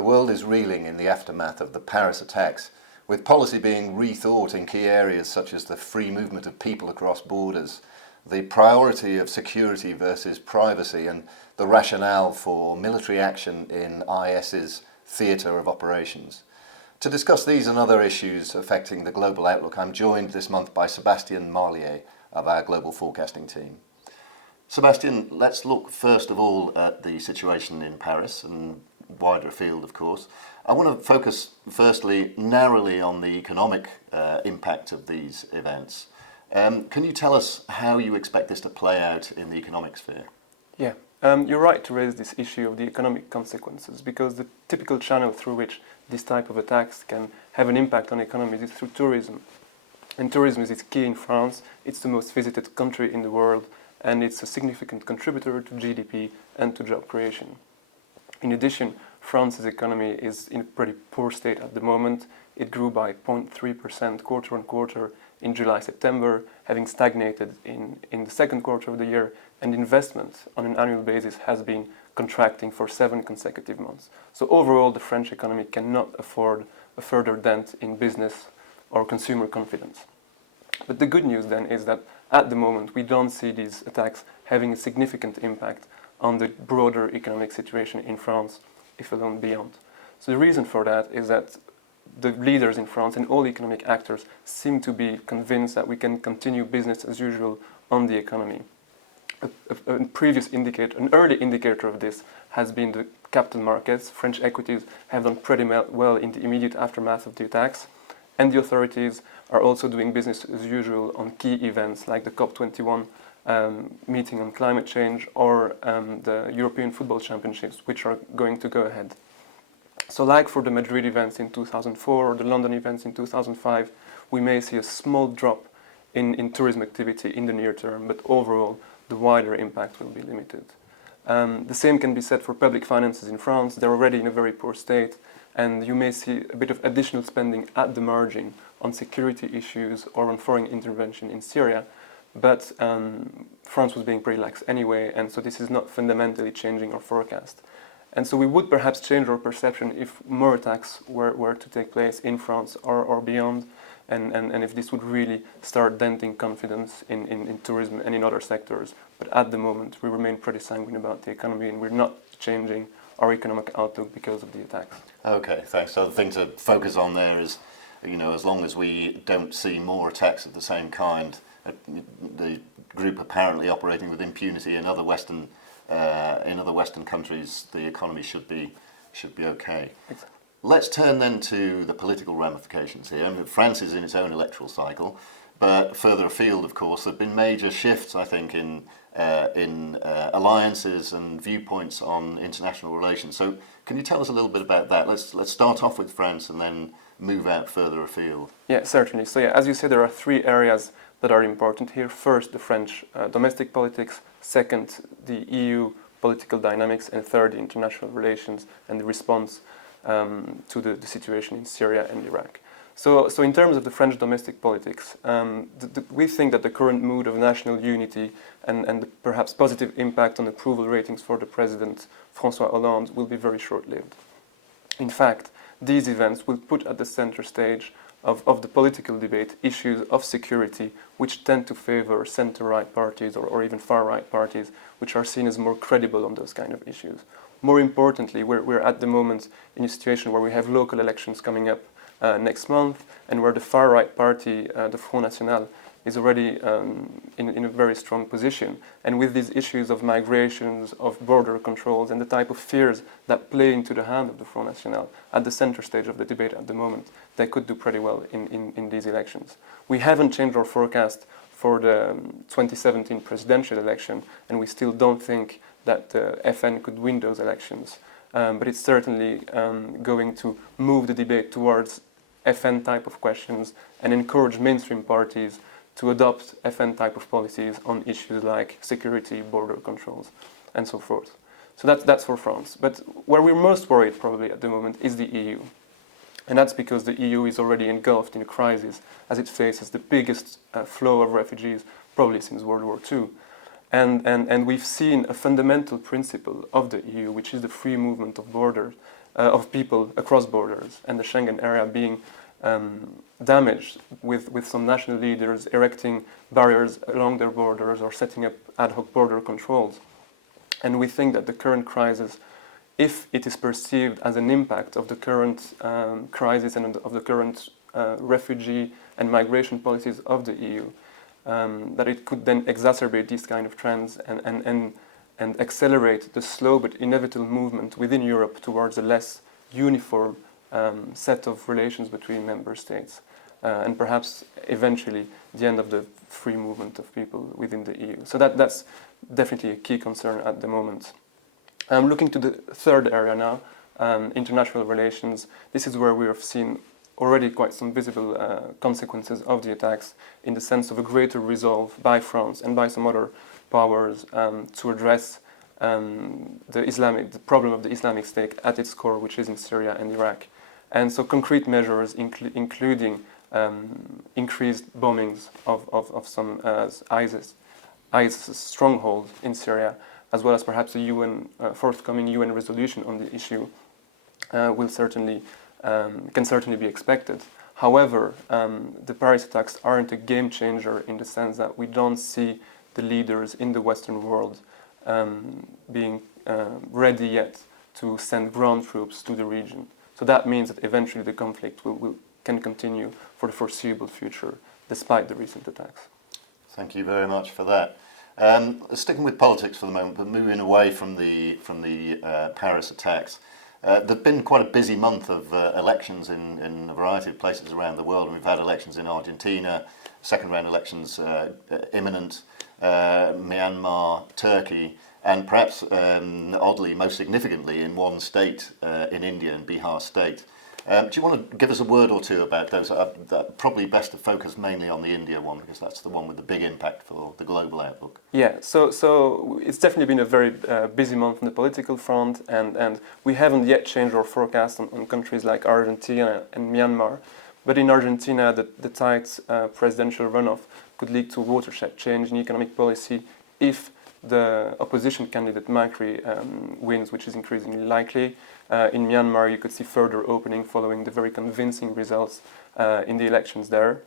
The world is reeling in the aftermath of the Paris attacks, with policy being rethought in key areas such as the free movement of people across borders, the priority of security versus privacy, and the rationale for military action in IS's theatre of operations. To discuss these and other issues affecting the global outlook, I'm joined this month by Sebastien Marlier of our global forecasting team. Sebastien, let's look first of all at the situation in Paris and wider afield, of course. I want to focus firstly narrowly on the economic impact of these events. Can you tell us how you expect this to play out in the economic sphere? Yeah, you're right to raise this issue of the economic consequences, because the typical channel through which this type of attacks can have an impact on economies is through tourism. And tourism is key in France. It's the most visited country in the world, and it's a significant contributor to GDP and to job creation. In addition, France's economy is in a pretty poor state at the moment. It grew by 0.3% quarter on quarter in July-September, having stagnated in the second quarter of the year, and investment on an annual basis has been contracting for 7 consecutive months. So overall, the French economy cannot afford a further dent in business or consumer confidence. But the good news then is that at the moment we don't see these attacks having a significant impact on the broader economic situation in France, if alone beyond. So the reason for that is that the leaders in France and all economic actors seem to be convinced that we can continue business as usual on the economy. An early indicator of this has been the capital markets. French equities have done pretty well in the immediate aftermath of the attacks, and the authorities are also doing business as usual on key events like the COP21 meeting on climate change or the European Football Championships, which are going to go ahead. So like for the Madrid events in 2004 or the London events in 2005, we may see a small drop in tourism activity in the near term, but overall the wider impact will be limited. The same can be said for public finances in France. They're already in a very poor state, and you may see a bit of additional spending at the margin on security issues or on foreign intervention in Syria, but France was being pretty lax anyway, and so this is not fundamentally changing our forecast. And so we would perhaps change our perception if more attacks were to take place in France or beyond, and if this would really start denting confidence in tourism and in other sectors. But at the moment, we remain pretty sanguine about the economy, and we're not changing our economic outlook because of the attacks. Okay, thanks. So the thing to focus on there is, as long as we don't see more attacks of the same kind, the group apparently operating with impunity in other Western countries, the economy should be okay. Exactly. Let's turn then to the political ramifications here. I mean, France is in its own electoral cycle, but further afield, of course, there have been major shifts, I think, in alliances and viewpoints on international relations. So, can you tell us a little bit about that? Let's start off with France and then move out further afield. Yeah, certainly. So, as you said, there are 3 areas that are important here. First, the French domestic politics. Second, the EU political dynamics, and third, the international relations and the response to the situation in Syria and Iraq. So in terms of the French domestic politics, we think that the current mood of national unity and the perhaps positive impact on approval ratings for the President François Hollande will be very short-lived. In fact, these events will put at the center stage of the political debate issues of security, which tend to favor center-right parties or even far-right parties, which are seen as more credible on those kind of issues. More importantly, we're at the moment in a situation where we have local elections coming up next month, and where the far-right party, the Front National, is already in a very strong position. And with these issues of migrations, of border controls, and the type of fears that play into the hand of the Front National at the center stage of the debate at the moment, they could do pretty well in these elections. We haven't changed our forecast for the 2017 presidential election, and we still don't think that the FN could win those elections. But it's certainly going to move the debate towards FN type of questions and encourage mainstream parties to adopt FN type of policies on issues like security, border controls, and so forth. So that's for France. But where we're most worried probably at the moment is the EU. And that's because the EU is already engulfed in a crisis as it faces the biggest flow of refugees probably since World War II. And we've seen a fundamental principle of the EU, which is the free movement of borders, of people across borders, and the Schengen area being damaged with some national leaders erecting barriers along their borders or setting up ad hoc border controls. And we think that the current crisis, if it is perceived as an impact of the current crisis and of the current refugee and migration policies of the EU, that it could then exacerbate these kind of trends and accelerate the slow but inevitable movement within Europe towards a less uniform set of relations between member states, and perhaps eventually the end of the free movement of people within the EU. So that's definitely a key concern at the moment. Looking to the third area now, international relations. This is where we have seen already quite some visible consequences of the attacks, in the sense of a greater resolve by France and by some other powers to address the problem of the Islamic State at its core, which is in Syria and Iraq. And so concrete measures including increased bombings of some ISIS strongholds in Syria, as well as perhaps a forthcoming UN resolution on the issue can certainly be expected. However, the Paris attacks aren't a game changer, in the sense that we don't see the leaders in the Western world being ready yet to send ground troops to the region. So that means that eventually the conflict can continue for the foreseeable future, despite the recent attacks. Thank you very much for that. Sticking with politics for the moment, but moving away from the Paris attacks. There's been quite a busy month of elections in a variety of places around the world, and we've had elections in Argentina, second round elections imminent, Myanmar, Turkey, and perhaps oddly, most significantly, in one state in India, in Bihar state. Do you want to give us a word or two about those? Probably best to focus mainly on the India one, because that's the one with the big impact for the global outlook. Yeah, so it's definitely been a very busy month on the political front, and we haven't yet changed our forecast on countries like Argentina and Myanmar. But in Argentina, the tight presidential runoff could lead to a watershed change in economic policy if the opposition candidate Macri wins, which is increasingly likely. In Myanmar, you could see further opening following the very convincing results in the elections there.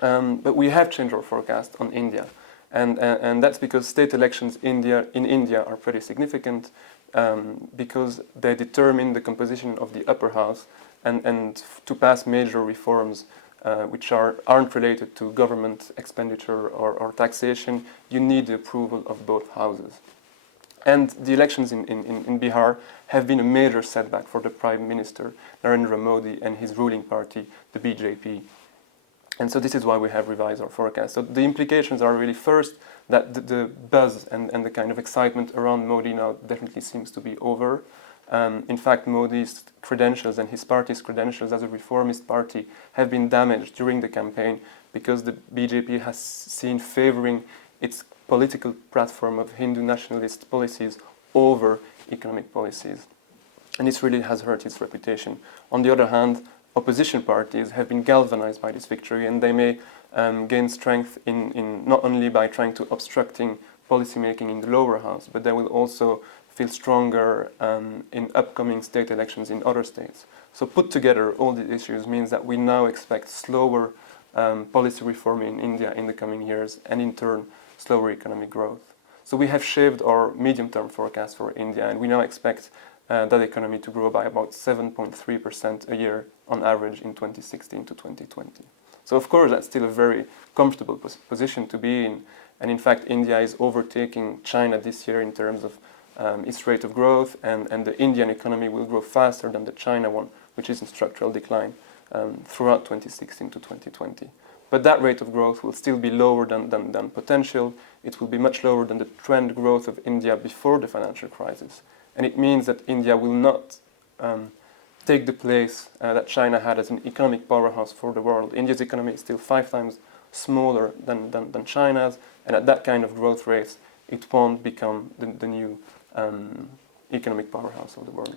But we have changed our forecast on India, and that's because state elections in India are pretty significant, because they determine the composition of the upper house, and to pass major reforms which aren't related to government expenditure or taxation, you need the approval of both houses. And the elections in Bihar have been a major setback for the Prime Minister, Narendra Modi, and his ruling party, the BJP. And so this is why we have revised our forecast. So the implications are really, first, that the buzz and the kind of excitement around Modi now definitely seems to be over. In fact, Modi's credentials and his party's credentials as a reformist party have been damaged during the campaign, because the BJP has seen favoring its political platform of Hindu nationalist policies over economic policies. And this really has hurt its reputation. On the other hand, opposition parties have been galvanized by this victory, and they may gain strength in not only by trying to obstructing policymaking in the lower house, but they will also feel stronger in upcoming state elections in other states. So put together, all these issues means that we now expect slower policy reform in India in the coming years, and in turn, slower economic growth. So we have shaved our medium-term forecast for India, and we now expect that economy to grow by about 7.3% a year on average in 2016 to 2020. So of course, that's still a very comfortable position to be in. And in fact, India is overtaking China this year in terms of its rate of growth, and the Indian economy will grow faster than the China one, which is in structural decline throughout 2016 to 2020. But that rate of growth will still be lower than potential. It will be much lower than the trend growth of India before the financial crisis. And it means that India will not take the place that China had as an economic powerhouse for the world. India's economy is still 5 times smaller than China's, and at that kind of growth rate, it won't become the new economic powerhouse of the world.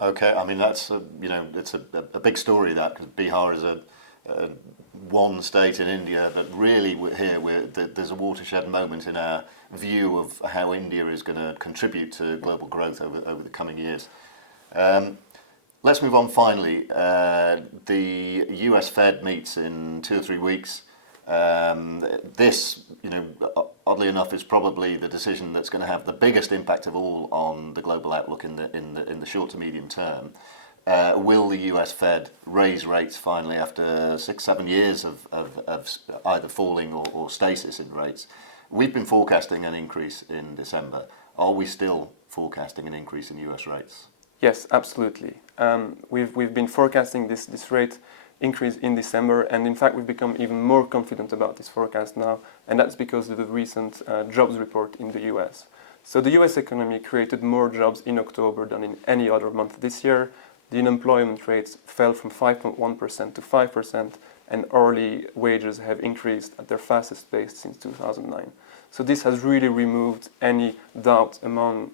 Okay, I mean it's a big story, that, because Bihar is a one state in India, but really there's a watershed moment in our view of how India is going to contribute to global growth over the coming years. Let's move on finally. The US Fed meets in 2 or 3 weeks. This, oddly enough, is probably the decision that's going to have the biggest impact of all on the global outlook in the short to medium term. Will the US Fed raise rates finally after 6-7 years of either falling or stasis in rates? We've been forecasting an increase in December. Are we still forecasting an increase in US rates? Yes, absolutely. We've been forecasting this rate increase in December, and in fact we've become even more confident about this forecast now, and that's because of the recent jobs report in the US. So the US economy created more jobs in October than in any other month this year. The unemployment rates fell from 5.1% to 5%, and hourly wages have increased at their fastest pace since 2009. So this has really removed any doubt among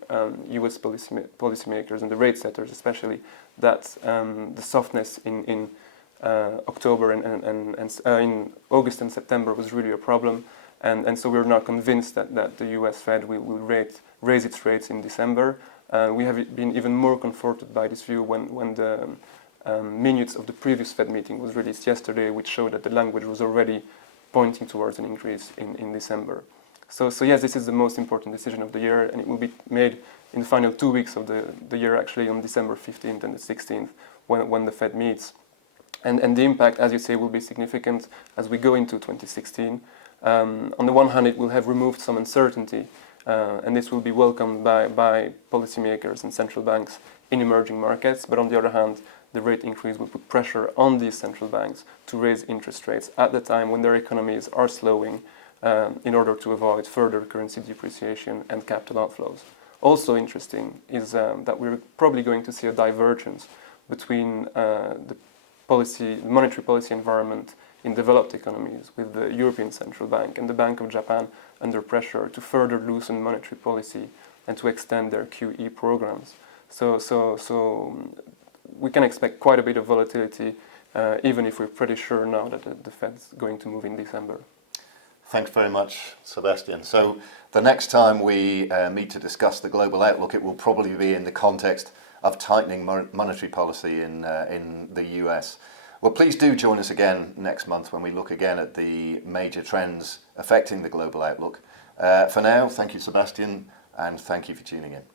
US policymakers and the rate setters especially that the softness in October and in August and September was really a problem. And so we're now convinced that the US Fed will raise its rates in December. We have been even more comforted by this view when the minutes of the previous Fed meeting was released yesterday, which showed that the language was already pointing towards an increase in December. So yes, this is the most important decision of the year, and it will be made in the final 2 weeks of the year, actually on December 15th and the 16th, when the Fed meets. And the impact, as you say, will be significant as we go into 2016. On the one hand, it will have removed some uncertainty, and this will be welcomed by policymakers and central banks in emerging markets. But on the other hand, the rate increase will put pressure on these central banks to raise interest rates at the time when their economies are slowing, in order to avoid further currency depreciation and capital outflows. Also interesting is that we're probably going to see a divergence between the monetary policy environment in developed economies, with the European Central Bank and the Bank of Japan under pressure to further loosen monetary policy and to extend their QE programs. So we can expect quite a bit of volatility, even if we're pretty sure now that the Fed's going to move in December. Thanks very much, Sebastien. So the next time we meet to discuss the global outlook, it will probably be in the context of tightening monetary policy in the US. Well, please do join us again next month when we look again at the major trends affecting the global outlook. For now, thank you, Sebastien, and thank you for tuning in.